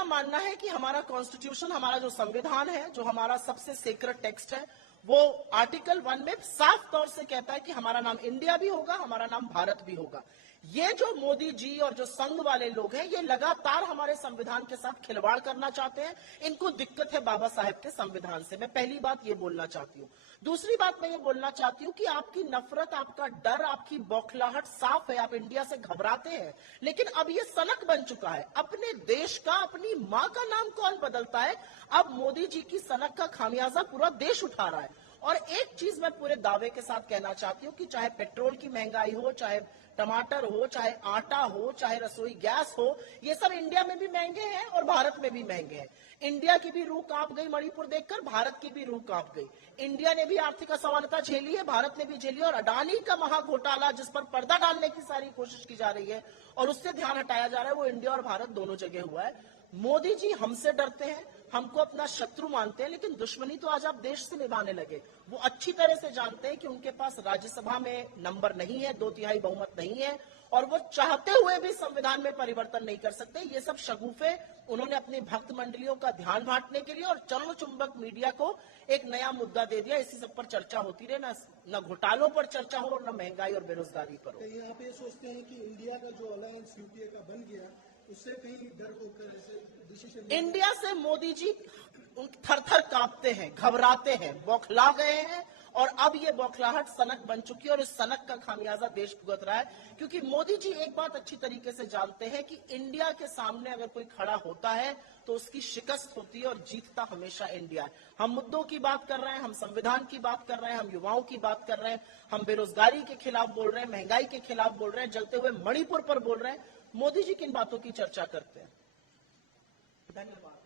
अपना मानना है कि हमारा कॉन्स्टिट्यूशन, हमारा जो संविधान है, जो हमारा सबसे सेक्रेड टेक्स्ट है, वो आर्टिकल 1 में साफ तौर से कहता है कि हमारा नाम इंडिया भी होगा, हमारा नाम भारत भी होगा। ये जो मोदी जी और जो संघ वाले लोग हैं, ये लगातार हमारे संविधान के साथ खिलवाड़ करना चाहते हैं। इनको दिक्कत है बाबा साहेब के संविधान से। मैं पहली बात ये बोलना चाहती हूँ। दूसरी बात मैं ये बोलना चाहती हूँ कि आपकी नफरत, आपका डर, आपकी बौखलाहट साफ है। आप इंडिया से घबराते हैं, लेकिन अब ये सनक बन चुका है। अपने देश का, अपनी माँ का नाम कौन बदलता है? अब मोदी जी की सनक का खामियाजा पूरा देश उठा रहा है। और एक चीज मैं पूरे दावे के साथ कहना चाहती हूँ कि चाहे पेट्रोल की महंगाई हो, चाहे टमाटर हो, चाहे आटा हो, चाहे रसोई गैस हो, ये सब इंडिया में भी महंगे हैं और भारत में भी महंगे हैं। इंडिया की भी रूह कांप गई मणिपुर देखकर, भारत की भी रूह कांप गई। इंडिया ने भी आर्थिक असमानता झेली है, भारत ने भी झेली। और अडानी का महाघोटाला, जिस पर पर्दा डालने की सारी कोशिश की जा रही है और उससे ध्यान हटाया जा रहा है, वो इंडिया और भारत दोनों जगह हुआ है। मोदी जी हमसे डरते हैं, हमको अपना शत्रु मानते हैं, लेकिन दुश्मनी तो आज आप देश से निभाने लगे। वो अच्छी तरह से जानते हैं कि उनके पास राज्यसभा में नंबर नहीं है, 2/3 बहुमत नहीं है, और वो चाहते हुए भी संविधान में परिवर्तन नहीं कर सकते। ये सब शगुफे उन्होंने अपनी भक्त मंडलियों का ध्यान बांटने के लिए और चरण चुंबक मीडिया को एक नया मुद्दा दे दिया। इसी सब पर चर्चा होती रहे, न घोटालों पर चर्चा हो और न महंगाई और बेरोजगारी पर हो। यहाँ पे सोचते हैं कि इंडिया का जो अलायंस यूपीए का बन गया, उससे कहीं डर होकर ऐसे डिसीजन। इंडिया से मोदी जी थर थर कांपते हैं, घबराते हैं, बौखला गए हैं, और अब ये बौखलाहट सनक बन चुकी है और इस सनक का खामियाजा देश भुगत रहा है। क्योंकि मोदी जी एक बात अच्छी तरीके से जानते हैं कि इंडिया के सामने अगर कोई खड़ा होता है तो उसकी शिकस्त होती है और जीतता हमेशा इंडिया है। हम मुद्दों की बात कर रहे हैं, हम संविधान की बात कर रहे हैं, हम युवाओं की बात कर रहे हैं, हम बेरोजगारी के खिलाफ बोल रहे हैं, महंगाई के खिलाफ बोल रहे हैं, जलते हुए मणिपुर पर बोल रहे हैं। मोदी जी किन बातों की चर्चा करते हैं? धन्यवाद।